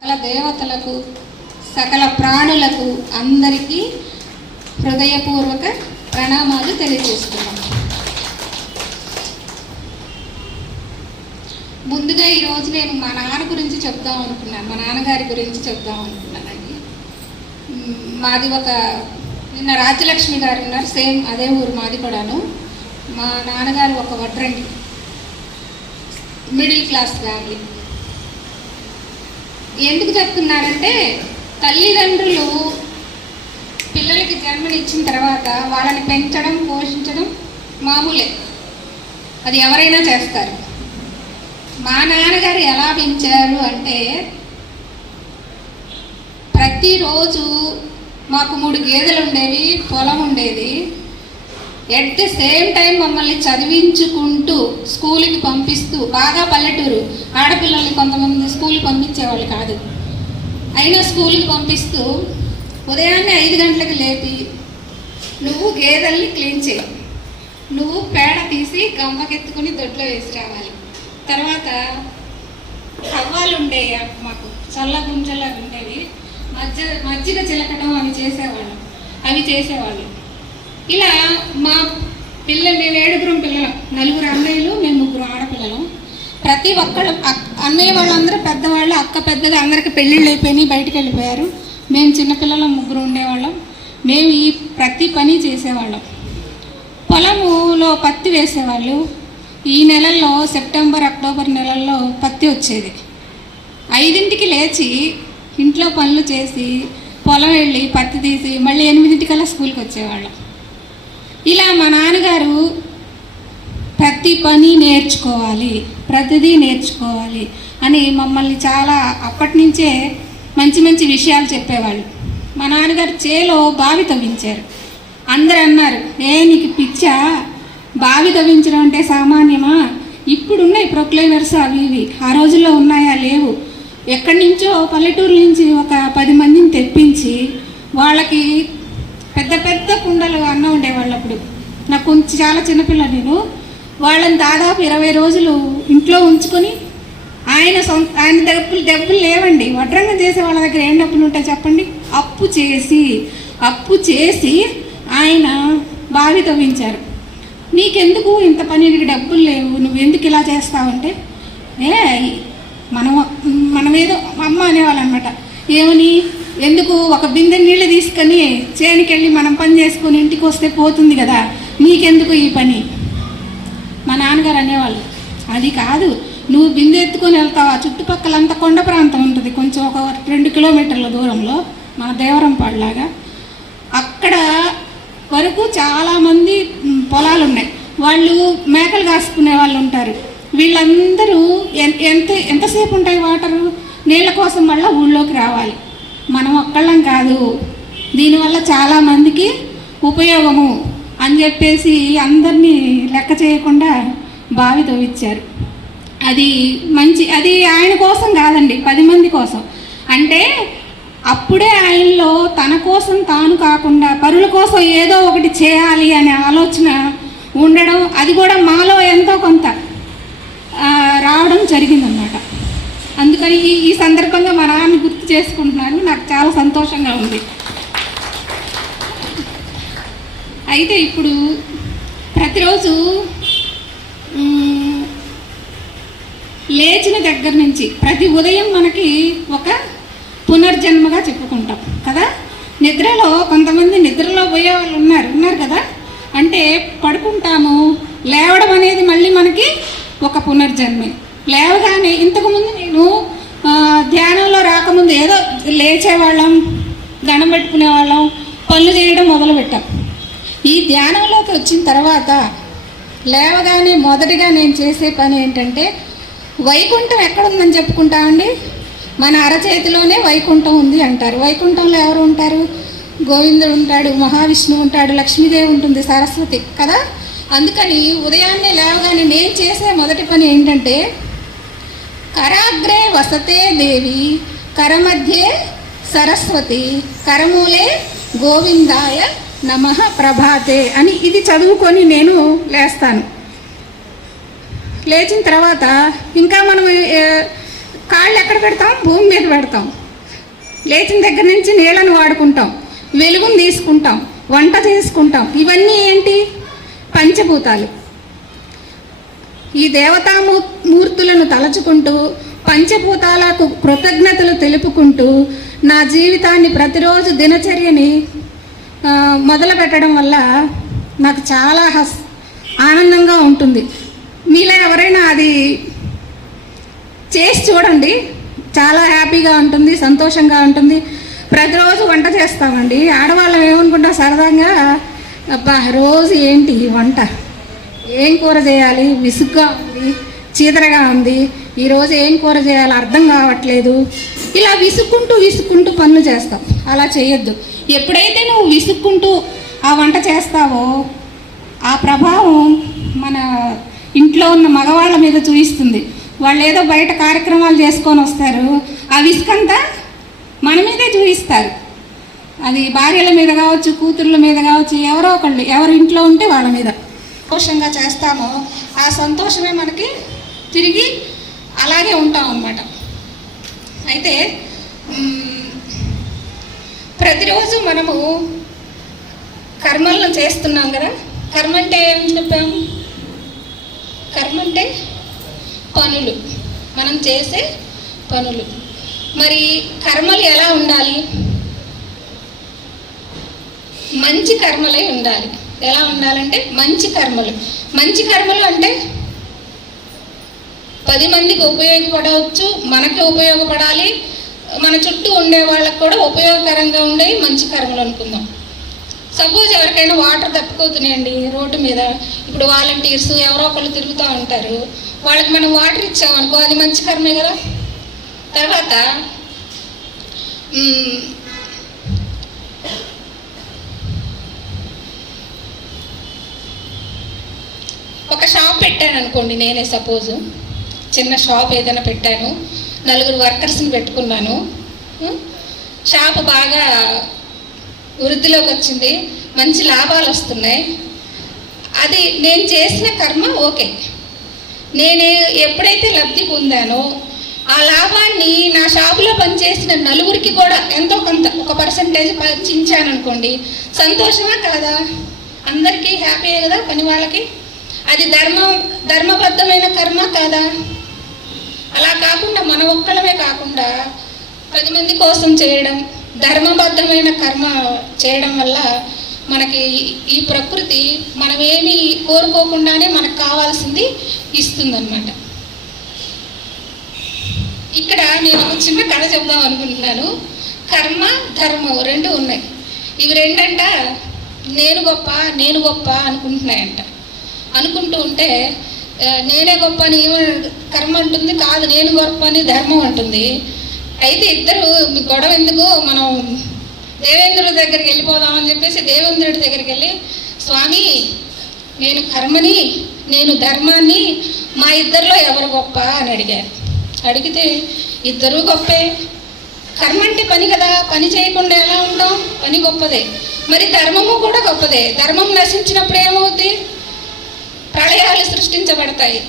సకల దేవతలకు సకల ప్రాణులకు అందరికీ హృదయపూర్వక ప్రణామాలు తెలియజేస్తున్నాం. ముందుగా ఈరోజు నేను మా నాన్న గురించి చెప్దాం అనుకున్నాను. మా నాన్నగారి గురించి చెప్దాం అనుకున్నానండి మాది ఒక నిన్న రాజ్యలక్ష్మి గారు ఉన్నారు. సేమ్ అదే ఊరు మాది కూడాను. మా నాన్నగారు ఒక వడ్రండి. Middle class family. ఎందుకు చెప్తున్నానంటే తల్లిదండ్రులు పిల్లలకి జన్మనిచ్చిన తర్వాత వాళ్ళని పెంచడం పోషించడం మామూలే. అది ఎవరైనా చేస్తారు. మా నాన్నగారు ఎలా పెంచారు అంటే ప్రతిరోజు మాకు మూడు గేదెలు ఉండేవి పొలం ఉండేది. ఎట్ ది సేమ్ టైం మమ్మల్ని చదివించుకుంటూ స్కూల్కి పంపిస్తూ బాగా పల్లెటూరు ఆడపిల్లల్ని కొంతమంది స్కూల్కి పంపించేవాళ్ళు కాదు. అయినా స్కూల్కి పంపిస్తూ ఉదయాన్నే ఐదు గంటలకు లేపి నువ్వు గేదెల్ని క్లీన్ చేయి. నువ్వు పేడ తీసి గమ్మకెత్తుకుని దొడ్లో వేసి రావాలి. తర్వాత కవ్వాలు ఉండేవి మాకు చల్ల గుంజలు ఉండేవి. మజ్జ మజ్జిగ చిలకడం అవి చేసేవాళ్ళం. అవి చేసేవాళ్ళు. ఇలా మా పిల్ల మేము ఏడుగురం పిల్లలం. నలుగురు అన్నయ్యలు మేము ముగ్గురు ఆడపిల్లలం. ప్రతి ఒక్కళ్ళు అన్నయ్య వాళ్ళందరూ పెద్దవాళ్ళు అక్క పెద్దది అందరికి పెళ్ళిళ్ళు అయిపోయినాయి బయటికి వెళ్ళిపోయారు. మేము చిన్నపిల్లలం ముగ్గురు ఉండేవాళ్ళం. మేము ఈ ప్రతి పని చేసేవాళ్ళం. పొలములో పత్తి వేసేవాళ్ళు. ఈ నెలల్లో సెప్టెంబర్ అక్టోబర్ నెలల్లో పత్తి వచ్చేది. ఐదింటికి లేచి ఇంట్లో పనులు చేసి పొలం వెళ్ళి పత్తి తీసి మళ్ళీ ఎనిమిదింటికల్లా స్కూల్కి వచ్చేవాళ్ళం. ఇలా మా నాన్నగారు ప్రతి పని నేర్చుకోవాలి ప్రతిదీ నేర్చుకోవాలి అని మమ్మల్ని చాలా అప్పటి నుంచే మంచి మంచి విషయాలు చెప్పేవాళ్ళు. మా నాన్నగారు చేలో బావి తవ్వించారు. అందరు అన్నారు ఏ నీకు పిచ్చా? బావి తవ్వించడం అంటే సామాన్యమా? ఇప్పుడున్నాయి ప్రొక్లైనర్స్ అవి ఇవి. ఆ రోజుల్లో ఉన్నాయా? లేవు. ఎక్కడి నుంచో పల్లెటూరు నుంచి ఒక పది మందిని తెప్పించి వాళ్ళకి పెద్ద పెద్ద కుండలు అన్నం ఉండేవాళ్ళు అప్పుడు నాకు కొంచెం చాలా చిన్నపిల్ల నేను. వాళ్ళని దాదాపు ఇరవై రోజులు ఇంట్లో ఉంచుకొని ఆయన సొంత ఆయన డబ్బులు డబ్బులు లేవండి. వడ్రంగం చేసే వాళ్ళ దగ్గర ఏం డబ్బులు ఉంటాయి చెప్పండి? అప్పు చేసి అప్పు చేసి ఆయన బావి తవ్వించారు. నీకెందుకు ఇంత పని? నీకు డబ్బులు లేవు. నువ్వు ఎందుకు ఇలా చేస్తావంటే? ఏ మనం మనమేదో అమ్మ అనేవాళ్ళు అనమాట ఏమని? ఎందుకు ఒక బిందె నీళ్ళు తీసుకొని చేనుకెళ్ళి మనం పని చేసుకొని ఇంటికి వస్తే పోతుంది కదా? నీకెందుకు ఈ పని? మా నాన్నగారు అనేవాళ్ళు అది కాదు. నువ్వు బిందె ఎత్తుకొని వెళ్తావు? ఆ చుట్టుపక్కల అంత కొండ ప్రాంతం ఉంటుంది. కొంచెం ఒక రెండు కిలోమీటర్ల దూరంలో మన దేవరంపాడులాగా అక్కడ వరకు చాలామంది పొలాలు ఉన్నాయి వాళ్ళు మేకలు కాసుకునే వాళ్ళు ఉంటారు. వీళ్ళందరూ ఎంత ఎంతసేపు ఉంటాయి వాటరు? నీళ్ళ కోసం మళ్ళీ ఊళ్ళోకి రావాలి. మనం ఒక్కళ్ళం కాదు. దీనివల్ల చాలామందికి ఉపయోగము అని చెప్పేసి అందరినీ లెక్క చేయకుండా బావి తవ్విచ్చారు. అది మంచి అది ఆయన కోసం కాదండి పది మంది కోసం. అంటే అప్పుడే ఆయనలో తన కోసం తాను కాకుండా పరుల కోసం ఏదో ఒకటి చేయాలి అనే ఆలోచన ఉండడం అది కూడా మాలో ఎంతో కొంత రావడం జరిగిందన్నమాట. అందుకని ఈ ఈ సందర్భంగా మా నాన్న గుర్తు చేసుకుంటున్నాను. నాకు చాలా సంతోషంగా ఉంది. అయితే ఇప్పుడు ప్రతిరోజు లేచిన దగ్గర నుంచి ప్రతి ఉదయం మనకి ఒక పునర్జన్మగా చెప్పుకుంటాం. కదా? నిద్రలో కొంతమంది నిద్రలో పోయే వాళ్ళు ఉన్నారు. ఉన్నారు కదా? అంటే పడుకుంటాము లేవడం అనేది మళ్ళీ మనకి ఒక పునర్జన్మే. లేవగానే ఇంతకుముందు నేను ధ్యానంలో రాకముందు ఏదో లేచేవాళ్ళం దండం పెట్టుకునేవాళ్ళం పనులు చేయడం మొదలుపెట్టాం. ఈ ధ్యానంలోకి వచ్చిన తర్వాత లేవగానే మొదటిగా నేను చేసే పని ఏంటంటే వైకుంఠం ఎక్కడుందని చెప్పుకుంటామండి మన అరచేతిలోనే వైకుంఠం ఉంది అంటారు. వైకుంఠంలో ఎవరు ఉంటారు? గోవిందుడు ఉంటాడు మహావిష్ణువు ఉంటాడు లక్ష్మీదేవి ఉంటుంది సరస్వతి కదా? అందుకని ఉదయాన్నే లేవగానే నేను చేసే మొదటి పని ఏంటంటే కరాగ్రే వసతే దేవి కరమధ్యే సరస్వతి కరమూలే గోవిందాయ నమ ప్రభాతే అని ఇది చదువుకొని నేను లేస్తాను. లేచిన తర్వాత ఇంకా మనం కాళ్ళు ఎక్కడ పెడతాం? భూమి మీద పెడతాం. లేచిన దగ్గర నుంచి నీళ్ళను వాడుకుంటాం. వెలుగును తీసుకుంటాం. వంట చేసుకుంటాం. ఇవన్నీ ఏంటి? పంచభూతాలు. ఈ దేవతామూ మూర్తులను తలచుకుంటూ పంచభూతాలకు కృతజ్ఞతలు తెలుపుకుంటూ నా జీవితాన్ని ప్రతిరోజు దినచర్యని మొదలు పెట్టడం వల్ల నాకు చాలా హస్ ఆనందంగా ఉంటుంది. మీలో ఎవరైనా అది చేసి చూడండి. చాలా హ్యాపీగా ఉంటుంది సంతోషంగా ఉంటుంది. ప్రతిరోజు వంట చేస్తామండి. ఆడవాళ్ళం ఏమనుకుంటాం? సరదాగా అబ్బా రోజు ఏంటి ఈ వంట? ఏం కూర చేయాలి? విసుగ్గా ఉంది చీదరగా ఉంది. ఈరోజు ఏం కూర చేయాలి అర్థం కావట్లేదు. ఇలా విసుక్కుంటూ విసుక్కుంటూ పనులు చేస్తాం. అలా చేయొద్దు. ఎప్పుడైతే నువ్వు విసుక్కుంటూ ఆ వంట చేస్తావో ఆ ప్రభావం మన ఇంట్లో ఉన్న మగవాళ్ళ మీద చూపిస్తుంది వాళ్ళు ఏదో బయట కార్యక్రమాలు చేసుకొని వస్తారు. ఆ విసుకంతా మన మీదే చూపిస్తారు అది భార్యల మీద కావచ్చు కూతుర్ల మీద కావచ్చు ఎవరో ఒకళ్ళు ఎవరి ఇంట్లో ఉంటే వాళ్ళ మీద. సంతోషంగా చేస్తామో ఆ సంతోషమే మనకి తిరిగి అలాగే ఉంటాం అన్నమాట అయితే ప్రతిరోజు మనము కర్మలను చేస్తున్నాం కదా? కర్మ అంటే ఏం చెప్పాము? కర్మ అంటే పనులు. మనం చేసే పనులు. మరి కర్మలు ఎలా ఉండాలి? మంచి కర్మలై ఉండాలి. ఎలా ఉండాలంటే మంచి కర్మలు. మంచి కర్మలు అంటే పది మందికి ఉపయోగపడవచ్చు మనకి ఉపయోగపడాలి మన చుట్టూ ఉండే వాళ్ళకి కూడా ఉపయోగకరంగా ఉండే మంచి కర్మలు అనుకుందాం. సపోజ్ ఎవరికైనా వాటర్ తప్పుకోతున్నాయండి రోడ్డు మీద. ఇప్పుడు వాలంటీర్స్ ఎవరో ఒకళ్ళు తిరుగుతూ ఉంటారు. వాళ్ళకి మనం వాటర్ ఇచ్చామనుకో అది మంచి కర్మే కదా. తర్వాత ఒక షాప్ పెట్టాను అనుకోండి నేనే సపోజు. చిన్న షాప్ ఏదైనా పెట్టాను. నలుగురు వర్కర్స్ని పెట్టుకున్నాను. షాప్ బాగా వృద్ధిలోకి వచ్చింది. మంచి లాభాలు వస్తున్నాయి. అది నేను చేసిన కర్మ ఓకే. నేను ఎప్పుడైతే లబ్ధి పొందానో ఆ లాభాన్ని నా షాపులో పనిచేసిన నలుగురికి కూడా ఎంతో కొంత ఒక పర్సంటేజ్ పంచాను అనుకోండి సంతోషమా కాదా? అందరికీ హ్యాపీయే కదా పని వాళ్ళకి? అది ధర్మం ధర్మబద్ధమైన కర్మ కాదా? అలా కాకుండా మన ఒక్కలమే కాకుండా పది మంది కోసం చేయడం ధర్మబద్ధమైన కర్మ చేయడం వల్ల మనకి ఈ ప్రకృతి మనమేమి కోరుకోకుండానే మనకు కావాల్సింది ఇస్తుందన్నమాట. ఇక్కడ నేను ఒక చిన్న కథ చెప్దాం అనుకుంటున్నాను. కర్మ ధర్మం రెండు ఉన్నాయి. ఇవి రెండంట నేను గొప్ప నేను గొప్ప అనుకుంటున్నాయంట. అనుకుంటూ ఉంటే నేనే గొప్ప అని కర్మ అంటుంది కాదు నేను గొప్ప అని ధర్మం అంటుంది. అయితే ఇద్దరు గొడవ ఎందుకు? మనం దేవేంద్రుడి దగ్గరికి వెళ్ళిపోదామని చెప్పేసి దేవేంద్రుడి దగ్గరికి వెళ్ళి స్వామి నేను కర్మని నేను ధర్మాన్ని మా ఇద్దరిలో ఎవరు గొప్ప? అని అడిగారు. అడిగితే ఇద్దరూ గొప్పే. కర్మ అంటే పని కదా పని చేయకుండా ఎలా ఉంటాం పని గొప్పదే. మరి ధర్మము కూడా గొప్పదే. ధర్మం నశించినప్పుడు ఏమవుద్ది? ప్రళయాలు సృష్టించబడతాయి.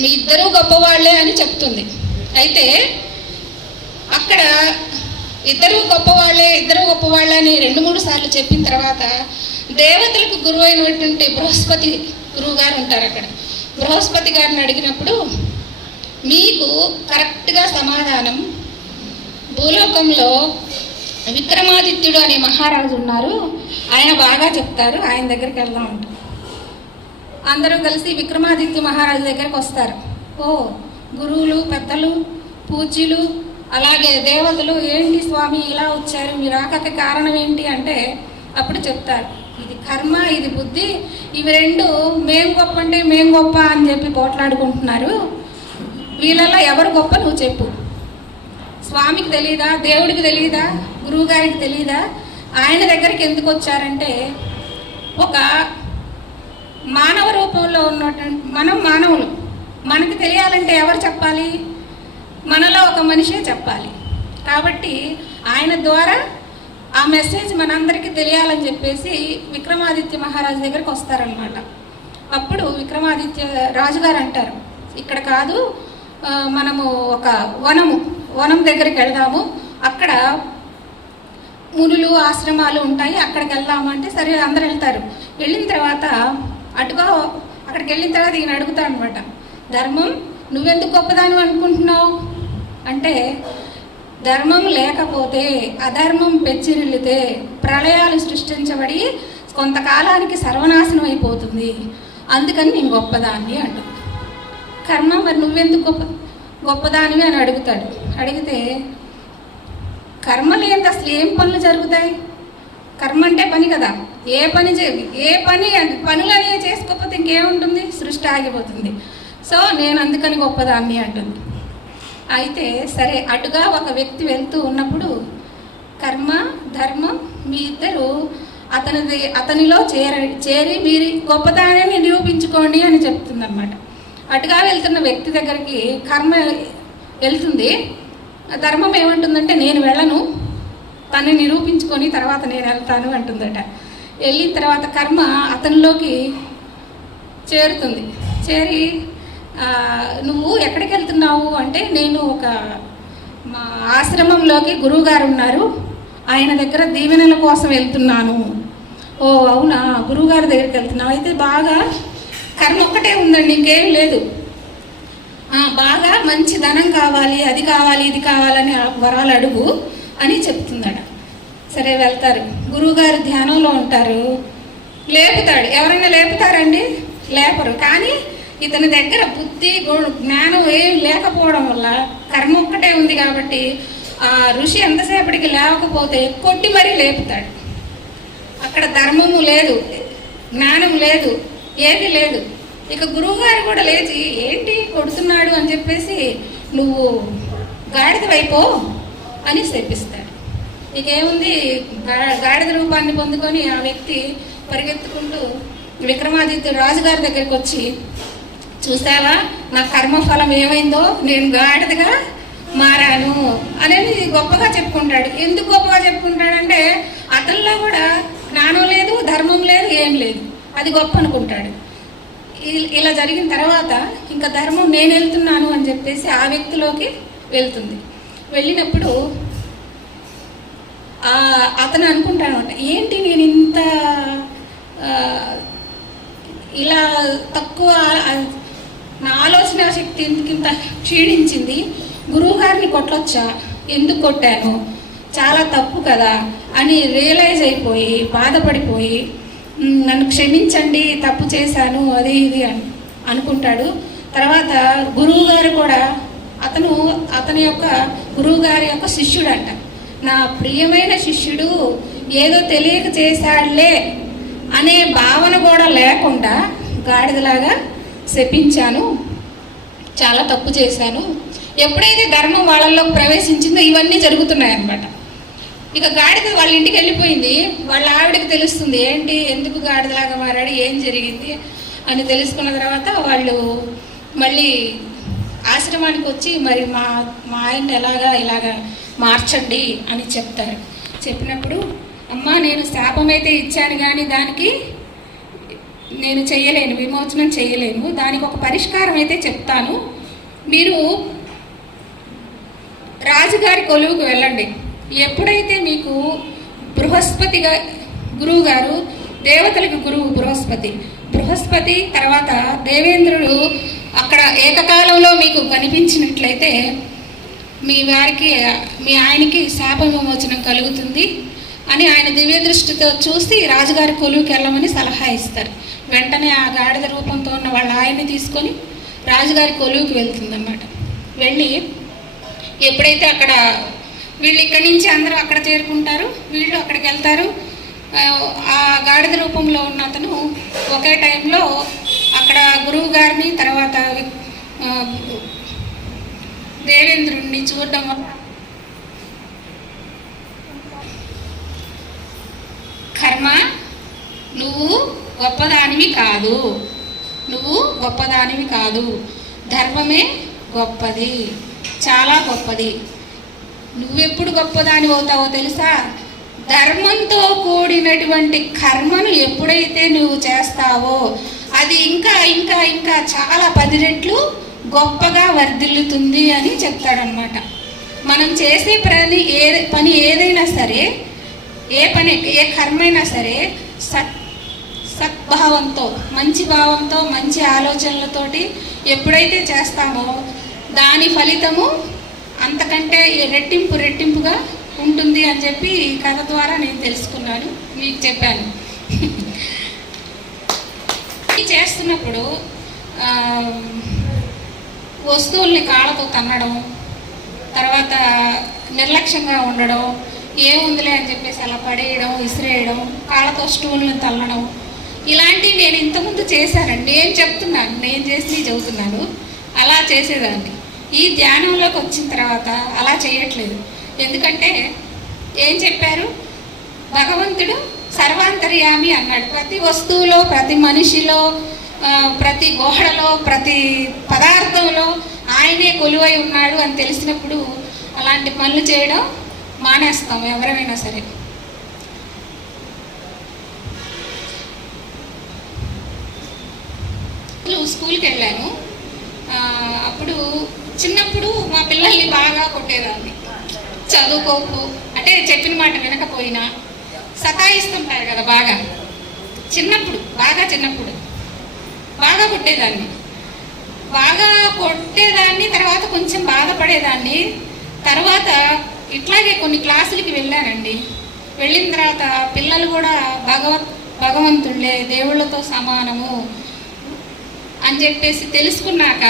మీ ఇద్దరూ గొప్పవాళ్ళే అని చెప్తుంది. అయితే అక్కడ ఇద్దరు గొప్పవాళ్ళే ఇద్దరు గొప్పవాళ్ళే అని రెండు మూడు సార్లు చెప్పిన తర్వాత దేవతలకు గురువు అయినటువంటి బృహస్పతి గురువు గారు ఉంటారు అక్కడ. బృహస్పతి గారిని అడిగినప్పుడు మీకు కరెక్ట్గా సమాధానం భూలోకంలో విక్రమాదిత్యుడు అనే మహారాజు ఉన్నారు. ఆయన బాగా చెప్తారు. ఆయన దగ్గరికి వెళ్దాం అంటారు. అందరూ కలిసి విక్రమాదిత్య మహారాజు దగ్గరికి వస్తారు. ఓ గురువులు పెద్దలు పూజ్యులు అలాగే దేవతలు ఏంటి స్వామి ఇలా వచ్చారు? మీ రాకకి కారణం ఏంటి అంటే అప్పుడు చెప్తారు. ఇది కర్మ ఇది బుద్ధి ఇవి రెండు మేం గొప్ప అంటే మేం గొప్ప అని చెప్పి పోట్లాడుకుంటున్నారు. వీళ్ళల్లో ఎవరు గొప్ప నువ్వు చెప్పు. స్వామికి తెలియదా దేవుడికి తెలియదా గురువు గారికి తెలియదా ఆయన దగ్గరికి ఎందుకు వచ్చారంటే ఒక మానవ రూపంలో ఉన్నటువంటి మనం మానవులు. మనకి తెలియాలంటే ఎవరు చెప్పాలి? మనలో ఒక మనిషే చెప్పాలి. కాబట్టి ఆయన ద్వారా ఆ మెసేజ్ మనందరికీ తెలియాలని చెప్పేసి విక్రమాదిత్య మహారాజు దగ్గరికి వస్తారనమాట అప్పుడు విక్రమాదిత్య రాజుగారు అంటారు ఇక్కడ కాదు మనము ఒక వనము వనం దగ్గరికి వెళ్దాము. అక్కడ మునులు ఆశ్రమాలు ఉంటాయి. అక్కడికి వెళ్దామంటే సరే అందరు వెళ్తారు. వెళ్ళిన తర్వాత అటుగా అక్కడికి వెళ్ళిన తర్వాత ఈయన అడుగుతాడు అనమాట ధర్మం నువ్వెందుకు గొప్పదాని అనుకుంటున్నావు? అంటే ధర్మం లేకపోతే అధర్మం పెచ్చిరిల్లితే ప్రళయాలు సృష్టించబడి కొంతకాలానికి సర్వనాశనం అయిపోతుంది. అందుకని నేను గొప్పదాన్ని అంటుంది కర్మ మరి నువ్వెందుకు గొప్ప గొప్పదానివి? అని అడుగుతాడు. అడిగితే కర్మ లేని అసలు ఏం పనులు జరుగుతాయి? కర్మ అంటే పని కదా. ఏ పని చే ఏ పని పనులు అనేవి చేసుకోకపోతే ఇంకేముంటుంది? సృష్టి ఆగిపోతుంది. సో నేను అందుకని గొప్పదాన్ని అంటుంది. అయితే సరే అటుగా ఒక వ్యక్తి వెళ్తూ ఉన్నప్పుడు కర్మ ధర్మం మీ ఇద్దరు అతనిది అతనిలో చేర చేరి మీరు గొప్పదానిని నిరూపించుకోండి అని చెప్తుందన్నమాట. అటుగా వెళ్తున్న వ్యక్తి దగ్గరికి కర్మ వెళ్తుంది. ధర్మం ఏమంటుందంటే నేను వెళ్ళను. తను నిరూపించుకొని తర్వాత నేను వెళ్తాను అంటుందట. వెళ్ళిన తర్వాత కర్మ అతనిలోకి చేరుతుంది. చేరి నువ్వు ఎక్కడికి వెళ్తున్నావు? అంటే నేను ఒక మా ఆశ్రమంలోకి గురువుగారు ఉన్నారు. ఆయన దగ్గర దీవెనల కోసం వెళ్తున్నాను. ఓ అవునా? గురువుగారి దగ్గరికి వెళ్తున్నావు? అయితే బాగా కర్మ ఒక్కటే ఉందండి ఇంకేం లేదు. బాగా మంచి ధనం కావాలి అది కావాలి ఇది కావాలని వరాలు అడుగు. అని చెప్తుందట. సరే వెళ్తారు. గురువుగారు ధ్యానంలో ఉంటారు. లేపుతాడు. ఎవరైనా లేపుతారండి? లేపరు. కానీ ఇతని దగ్గర బుద్ధి గు- జ్ఞానం ఏం లేకపోవడం వల్ల కర్మ ఒక్కటే ఉంది కాబట్టి ఆ ఋషి ఎంతసేపటికి లేవకపోతే కొట్టి మరీ లేపుతాడు. అక్కడ ధర్మము లేదు జ్ఞానం లేదు ఏది లేదు. ఇక గురువుగారు కూడా లేచి ఏంటి కొడుతున్నాడు? అని చెప్పేసి నువ్వు గాడిద వైపో అని శపిస్తాడు. నీకేముంది ఏముంది గాడిద రూపాన్ని పొందుకొని ఆ వ్యక్తి పరిగెత్తుకుంటూ విక్రమాదిత్యుడు రాజుగారి దగ్గరికి వచ్చి చూసావా? నా కర్మఫలం ఏమైందో? నేను గాడిదగా మారాను. అనేది గొప్పగా చెప్పుకుంటాడు. ఎందుకు గొప్పగా చెప్పుకుంటాడంటే అతనిలో కూడా జ్ఞానం లేదు ధర్మం లేదు ఏం లేదు. అది గొప్ప అనుకుంటాడు. ఇ- ఇలా జరిగిన తర్వాత ఇంకా ధర్మం నేను వెళ్తున్నాను అని చెప్పేసి ఆ వ్యక్తిలోకి వెళ్తుంది. వెళ్ళినప్పుడు అతను అనుకుంటాను ఏంటి నేను ఇంత ఇలా తక్కువ నా ఆలోచన శక్తి ఇంత క్షీణించింది గురువు గారిని కొట్టొచ్చా? ఎందుకు కొట్టాను? చాలా తప్పు కదా అని రియలైజ్ అయిపోయి బాధపడిపోయి నన్ను క్షమించండి తప్పు చేశాను అది ఇది అని అనుకుంటాడు. తర్వాత గురువు గారు కూడా అతను అతని యొక్క గురువు గారి యొక్క శిష్యుడంట. నా ప్రియమైన శిష్యుడు ఏదో తెలియక చేశాడులే అనే భావన కూడా లేకుండా గాడిదలాగా శపించాను. చాలా తప్పు చేశాను. ఎప్పుడైతే ధర్మం వాళ్ళల్లో ప్రవేశించిందో ఇవన్నీ జరుగుతున్నాయి అనమాట ఇక గాడిద వాళ్ళ ఇంటికి వెళ్ళిపోయింది. వాళ్ళ ఆవిడకి తెలుస్తుంది ఏంటి? ఎందుకు గాడిదలాగా మారాడు? ఏం జరిగింది? అని తెలుసుకున్న తర్వాత వాళ్ళు మళ్ళీ ఆశ్రమానికి వచ్చి మరి మా మా ఆయన ఎలాగా ఇలాగా మార్చండి అని చెప్తారు. చెప్పినప్పుడు అమ్మ నేను శాపం అయితే ఇచ్చాను కానీ దానికి నేను చేయలేను విమోచనం చేయలేను దానికి ఒక పరిష్కారం అయితే చెప్తాను. మీరు రాజుగారి కొలువుకు వెళ్ళండి. ఎప్పుడైతే మీకు బృహస్పతిగా గురువు గారు దేవతలకు గురువు బృహస్పతి బృహస్పతి తర్వాత దేవేంద్రుడు అక్కడ ఏకకాలంలో మీకు కనిపించినట్లయితే మీ వారికి మీ ఆయనకి శాప విమోచనం కలుగుతుంది అని ఆయన దివ్య దృష్టితో చూసి రాజుగారి కొలువుకి వెళ్ళమని సలహా ఇస్తారు. వెంటనే ఆ గాడిద రూపంతో ఉన్న వాళ్ళ ఆయన్ని తీసుకొని రాజుగారి కొలువుకి వెళ్తుందన్నమాట. వెళ్ళి ఎప్పుడైతే అక్కడ వీళ్ళు ఇక్కడి నుంచి అందరూ అక్కడ చేరుకుంటారు వీళ్ళు అక్కడికి వెళ్తారు. ఆ, గాడిద రూపంలో ఉన్న అతను ఒకే టైంలో అక్కడ గురువు గారిని తర్వాత దేవేంద్రుణ్ణి చూడడం వల్ల కర్మ నువ్వు గొప్పదానివి కాదు. నువ్వు గొప్పదానివి కాదు. ధర్మమే గొప్పది. చాలా గొప్పది. నువ్వెప్పుడు గొప్పదాని అవుతావో తెలుసా? ధర్మంతో కూడినటువంటి కర్మను ఎప్పుడైతే నువ్వు చేస్తావో అది ఇంకా ఇంకా ఇంకా చాలా పది రెట్లు గొప్పగా వర్ధిల్లుతుంది అని చెప్తాడనమాట మనం చేసే పని ఏ పని ఏదైనా సరే ఏ పని ఏ కర్మైనా సరే సత్ సద్భావంతో మంచి భావంతో మంచి ఆలోచనలతోటి ఎప్పుడైతే చేస్తామో దాని ఫలితము అంతకంటే రెట్టింపు రెట్టింపుగా ఉంటుంది అని చెప్పి ఈ కథ ద్వారా నేను తెలుసుకున్నాను. మీకు చెప్పాను. చేస్తున్నప్పుడు వస్తువుల్ని కాళ్ళతో తన్నడం తర్వాత నిర్లక్ష్యంగా ఉండడం ఏముందిలే అని చెప్పేసి అలా పడేయడం విసిరేయడం కాళ్ళతో స్టూల్ని తల్లడం ఇలాంటివి నేను ఇంతకుముందు చేశానండి. నేను చెప్తున్నాను నేను చేసి చెబుతున్నాను. అలా చేసేదాన్ని. ఈ ధ్యానంలోకి వచ్చిన తర్వాత అలా చేయట్లేదు. ఎందుకంటే ఏం చెప్పారు? భగవంతుడు సర్వాంతర్యామి అన్నాడు. ప్రతి వస్తువులో ప్రతి మనిషిలో ప్రతి గోడలో ప్రతి పదార్థంలో ఆయనే కొలువై ఉన్నాడు అని తెలిసినప్పుడు అలాంటి పనులు చేయడం మానేస్తాం ఎవరైనా సరే. స్కూల్కి వెళ్ళాను. అప్పుడు చిన్నప్పుడు మా పిల్లల్ని బాగా కొట్టేదాన్ని. చదువుకోకు అంటే చెప్పిన మాట వినకపోయినా సతాయిస్తుంటారు కదా బాగా. చిన్నప్పుడు బాగా చిన్నప్పుడు. బాగా కొట్టేదాన్ని. బాగా కొట్టేదాన్ని తర్వాత కొంచెం బాధపడేదాన్ని. తర్వాత ఇట్లాగే కొన్ని క్లాసులకి వెళ్ళానండి. వెళ్ళిన తర్వాత పిల్లలు కూడా భగవత్ భగవంతుళ్ళే దేవుళ్ళతో సమానము అని చెప్పేసి తెలుసుకున్నాక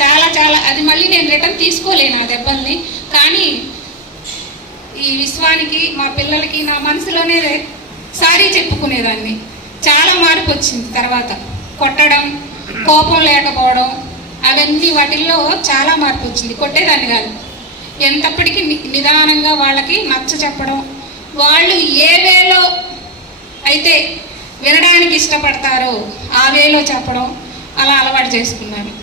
చాలా చాలా అది మళ్ళీ నేను రిటర్న్ తీసుకోలేను ఆ దెబ్బల్ని. కానీ ఈ విశ్వానికి మా పిల్లలకి నా మనసులోనే సారీ చెప్పుకునేదాన్ని. చాలా మార్పు వచ్చింది తర్వాత. కొట్టడం కోపం లేకపోవడం అవన్నీ వాటిల్లో చాలా మార్పు వచ్చింది. కొట్టేదాన్ని కాదు. ఎంతప్పటికీ నిదానంగా వాళ్ళకి నచ్చ చెప్పడం. వాళ్ళు ఏ వేలో అయితే వినడానికి ఇష్టపడతారో ఆ వేలో చెప్పడం. అలా అలవాటు చేసుకున్నాను.